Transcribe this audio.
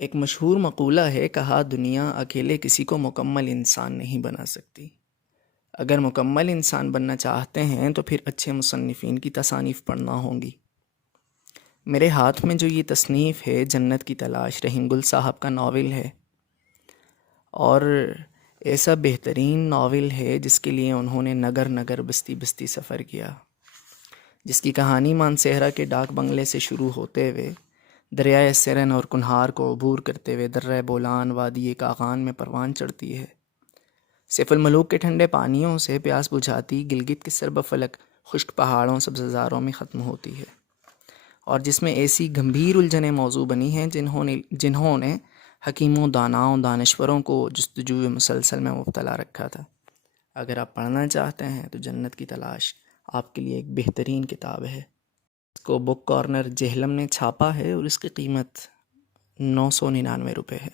ایک مشہور مقولہ ہے، کہا دنیا اکیلے کسی کو مکمل انسان نہیں بنا سکتی۔ اگر مکمل انسان بننا چاہتے ہیں تو پھر اچھے مصنفین کی تصانیف پڑھنا ہوں گی۔ میرے ہاتھ میں جو یہ تصنیف ہے جنت کی تلاش، رحیم گل صاحب کا ناول ہے، اور ایسا بہترین ناول ہے جس کے لیے انہوں نے نگر نگر بستی بستی سفر کیا، جس کی کہانی مانسہرہ کے ڈاک بنگلے سے شروع ہوتے ہوئے دریائے سرن اور کنہار کو عبور کرتے ہوئے درہ بولان وادی کاغان میں پروان چڑھتی ہے، سیف الملوک کے ٹھنڈے پانیوں سے پیاس بجھاتی گلگت کے سرب فلک خشک پہاڑوں سبززاروں میں ختم ہوتی ہے، اور جس میں ایسی گمبھیر الجھنیں موضوع بنی ہیں جنہوں نے حکیموں، داناؤں، دانشوروں کو جستجو مسلسل میں مبتلا رکھا تھا۔ اگر آپ پڑھنا چاہتے ہیں تو جنت کی تلاش آپ کے لیے ایک بہترین کتاب ہے۔ اس کو بک کارنر جہلم نے چھاپا ہے اور اس کی قیمت 999 روپے ہے۔